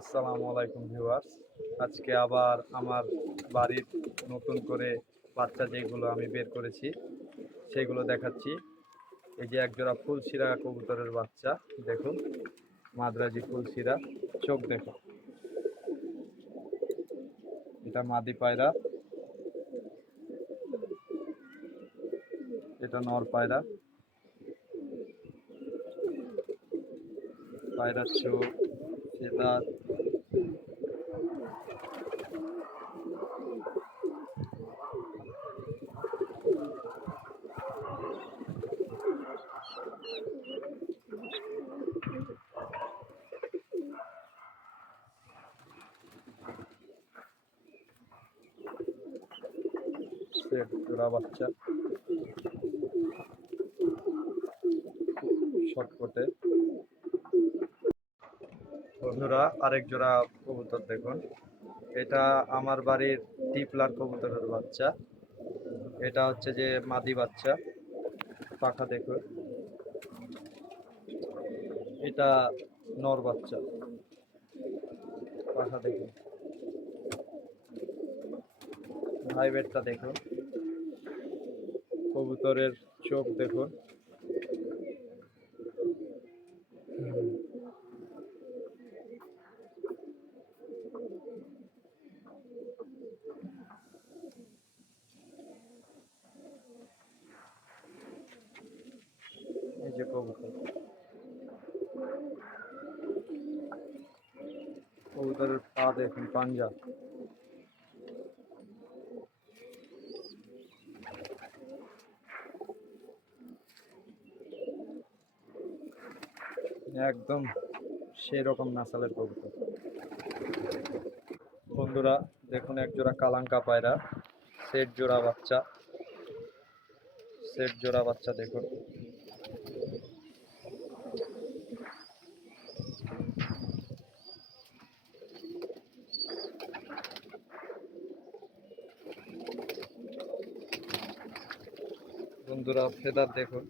আসসালামু আলাইকুম ভিউয়ার্স। আজকে আবার আমার বাড়ির নতুন করে বাচ্চা যেগুলো আমি বের করেছি সেগুলো দেখাচ্ছি। এই যে একজোড়া ফুলশিরা কবুতরের বাচ্চা, দেখুন মাদ্রাজি ফুলশিরা, চোখ দেখুন। এটা মাদি পায়রা, এটা নর পায়রা। পায়রার চোখ, ফেদার, সেট জোড়া বাচ্চা, শর্টকটে। বন্ধুরা, আরেক জোড়া কবুতর দেখুন। এটা আমার বাড়ির টিপলার কবুতরের বাচ্চা। এটা হচ্ছে যে মাদি বাচ্চা, পাখা দেখুন। এটা নর বাচ্চা, পাখা দেখুন। ভাইবেটটা দেখুন, কবুতরের চোখ দেখুন। এই যে কবুতর, কবুতরের পা দেখুন, পাঞ্জা। একদম সেই রকম নাসালের কবুতর। বন্ধুরা দেখুন, এক জোড়া কালাঙ্কা পায়রা, সেট জোড়া বাচ্চা, সেট জোড়া বাচ্চা দেখুন। বন্ধুরা ফেদার দেখুন।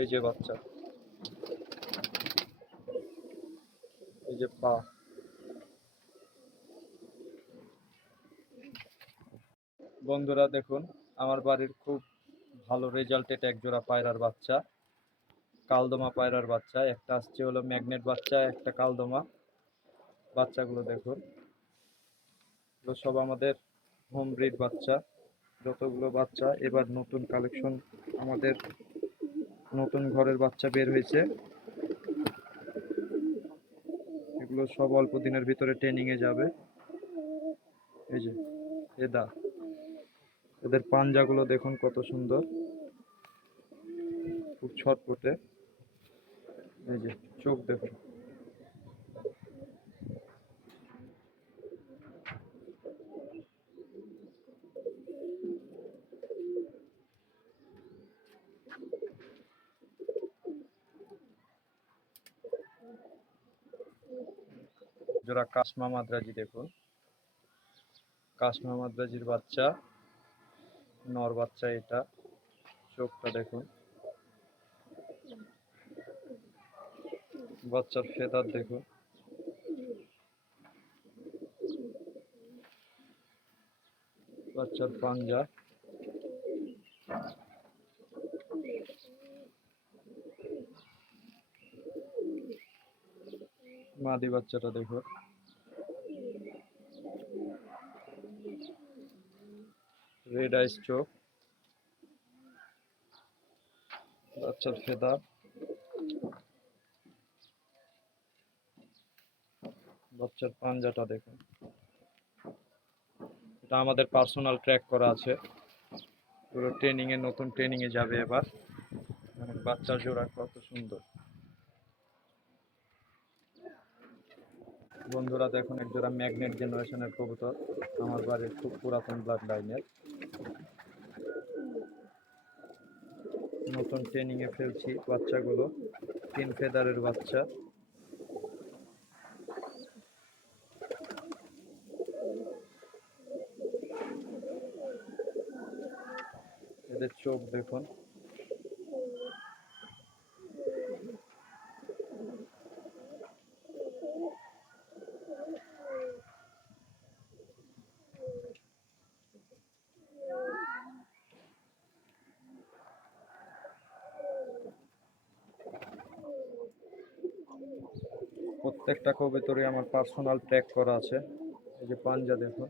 এই যে বাচ্চা, এই যে পা। বন্ধুরা দেখুন, আমার বাড়ির খুব ভালো রেজাল্টেড এক জোড়া পায়রার বাচ্চা, কালদমা পায়রার বাচ্চা। একটা আসছে হলো ম্যাগনেট বাচ্চা, একটা কালদমা। বাচ্চাগুলো দেখুন, এগুলো সব আমাদের হোম ব্রিড বাচ্চা। যতগুলো বাচ্চা এবার নতুন কালেকশন, আমাদের নতুন ঘরের বাচ্চা বের হয়েছে। এগুলো সব অল্প দিনের ভিতরে ট্রেনিং এ যাবে। এই যে এদের পাঞ্জাগুলো দেখুন কত সুন্দর, খুব ছটপটে। এই যে চোখ দেখুন। জোড়া কাশমা মাদ্রাজি দেখুন, কাশমা মাদ্রাজির বাচ্চা, নর বাচ্চা। এটা চোখটা দেখুন, বাচ্চার ফেদার দেখুন। বাচ্চার পাঞ্জা, মাদি বাচ্চাটা দেখুন। রেড আইস চোখ, বাচ্চার ফেদার, বাচ্চার পাঞ্জাটা দেখুন। এটা আমাদের পার্সোনাল ট্র্যাক করা আছে, পুরো ট্রেনিং এ, নতুন ট্রেনিং এ যাবে এবার। বাচ্চার জোড়া কত সুন্দর। বন্ধুরা দেখুন, এক জোড়া ম্যাগনেট জেনারেশনের কবুতর, আমার বাড়ির খুব পুরাতন ব্লাড লাইনের। নতুন ট্রেনিং এ ফেলছি বাচ্চাগুলো, তিন ফেদারের বাচ্চা। এদের চোখ দেখুন। প্রত্যেকটা কবুতরই আমার পার্সোনাল ট্র্যাক করা আছে। এই যে পাঞ্জা দেখুন।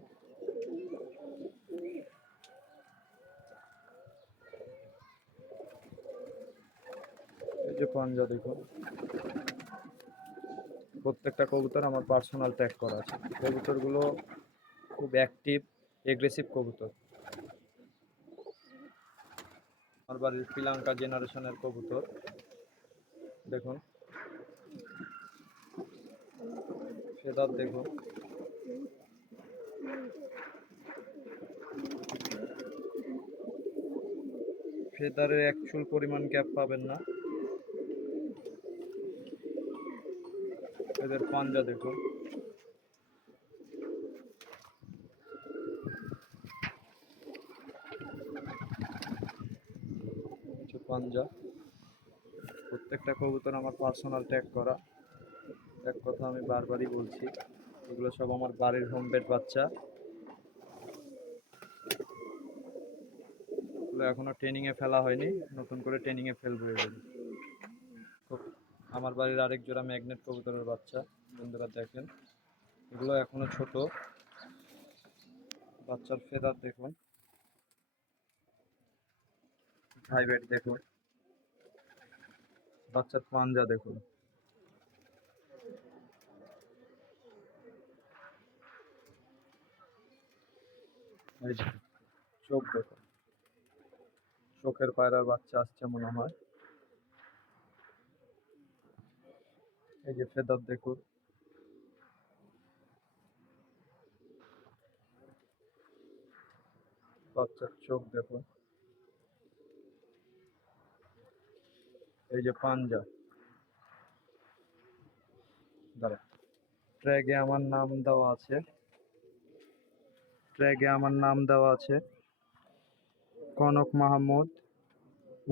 এই যে পাঞ্জা দেখুন। প্রত্যেকটা কবুতর আমার পার্সোনাল ট্র্যাক করা আছে। কবুতরগুলো খুব অ্যাক্টিভ, এগ্রেসিভ কবুতর। আমার বাড়ির শ্রীলঙ্কা জেনারেশনের কবুতর দেখুন। ফেদার দেখুন। ফেদারের অ্যাকচুয়াল পরিমাণ গ্যাপ পাবেন না। এদের পাঞ্জা দেখুন। পাঞ্জা। প্রত্যেকটা কবুতর আমার পার্সোনাল ট্যাগ করা। এক কথা আমি বারবারই বলছি, এগুলো সব আমার বাড়ির হোমমেড বাচ্চা। এগুলো এখনো ট্রেনিং এ ফেলা হয়নি, নতুন করে ট্রেনিং এ ফেলবো এগুলো। আমার বাড়ির আরেক জোড়া ম্যাগনেট কবুতরের বাচ্চা বন্ধুরা দেখেন। এগুলো এখনো ছোট। বাচ্চার ফেদার দেখুন, ভাইবেট দেখুন, বাচ্চার পাঞ্জা দেখুন। এই যে চোখ দেখুন, চোখের পায়রার বাচ্চা আসছে মনে হয়। এই যে ফেদার দেখুন। বাচ্চার চোখ দেখুন। এই যে পাঞ্জা। দাঁড়া, ট্র্যাগে আমার নাম দেওয়া আছে। ট্র্যাগে আমার নাম দেওয়া আছে কনক মাহমুদ।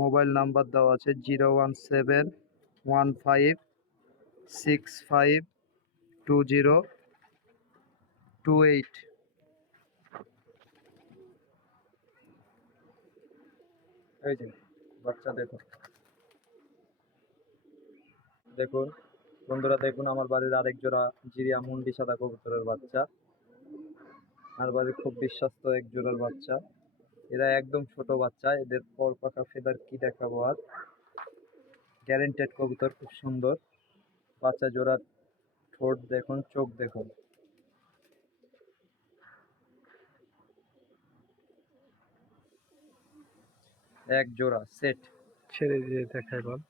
মোবাইল নাম্বার দেওয়া আছে 01715652028। এই যে বাচ্চা দেখুন। দেখুন বন্ধুরা দেখুন, আমার বাড়ির আরেক জোড়া জিরিয়া মুন্ডি সাদা কবুতরের বাচ্চা। আমার বাড়ির খুব বিশ্বস্ত এক জোড়ার বাচ্চা। এরা একদম ছোট বাচ্চা, এদের পর পাকা ফেদার কি দেখাবো আর। গ্যারেন্টেড কবুতর, খুব সুন্দর বাচ্চা জোড়ার। ঠোঁট দেখুন, চোখ দেখুন। এক জোড়া সেট। ছেড়ে দিয়ে দেখাই বল।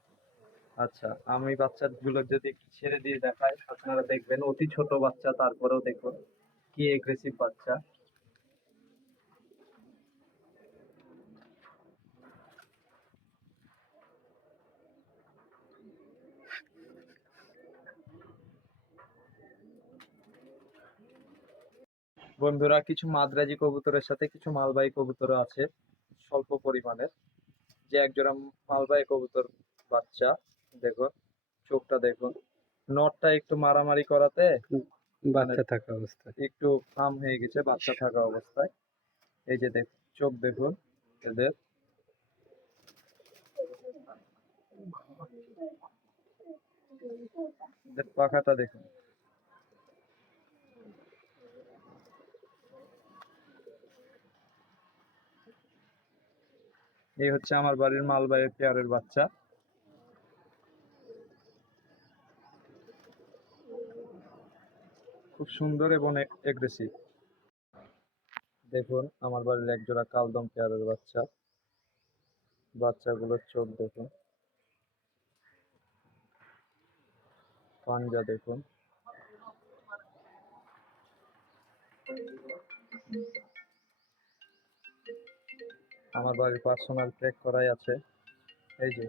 আচ্ছা, আমি বাচ্চাগুলো যদি একটু ছেড়ে দিয়ে দেখাই আপনারা দেখবেন, অতি ছোট বাচ্চা, তারপরেও দেখুন কি এগ্রেসিভ বাচ্চা। বন্ধুরা কিছু মাদ্রাজি কবুতরের সাথে কিছু মালবাহী কবুতরও আছে স্বল্প পরিমাণের। যে একজোড়া মালবাহী কবুতর বাচ্চা দেখুন, চোখটা দেখুন। নটটা একটু মারামারি করাতে বাচ্চা থাকা অবস্থায় একটু ফার্ম হয়ে গেছে বাচ্চা থাকা অবস্থায়। এই যে চোখ দেখুন এদের। এদের পাখাটা দেখুন। এই হচ্ছে আমার বাড়ির মালবাহী পেয়ারের বাচ্চা। খুব সুন্দর এবং এগ্রেসিভ। দেখুন আমার বাড়ির এক জোড়া কালদম পেয়ারের বাচ্চা। বাচ্চাগুলোর চোখ দেখুন, পাঞ্জা দেখুন। আমার বাড়ির পার্সোনাল ট্র্যাক করাই আছে। এই যে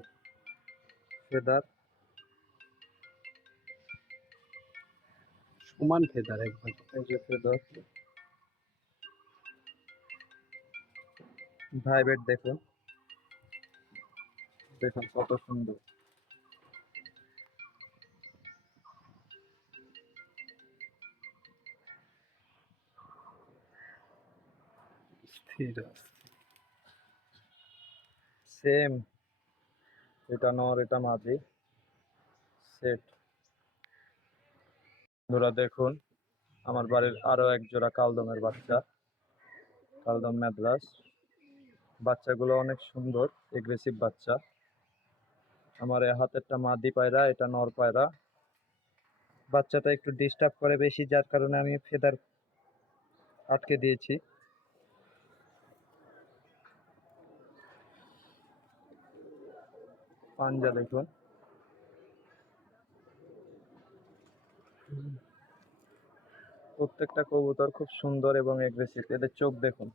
ফেদার, সমান ফেদার একবার। এই যে ফেদার। ভাইবেট দেখুন। দেখুন কত সুন্দর। স্থির আছে। সেম, এটা নর এটা মাদি, সেট। বন্ধুরা দেখুন আমার বাড়ির আরো এক জোড়া কালদমের বাচ্চা, কালদম ম্যাদ্রাস। বাচ্চাগুলো অনেক সুন্দর, এগ্রেসিভ বাচ্চা। আমার এ হাতেরটা মাদি পায়রা, এটা নর পায়রা। বাচ্চাটা একটু ডিস্টার্ব করে বেশি, যার কারণে আমি ফেদার আটকে দিয়েছি। পাঞ্জা দেখুন, প্রত্যেকটা কবুতর খুব সুন্দর এবং এগ্রেসিভ। এদের চোখ দেখুন।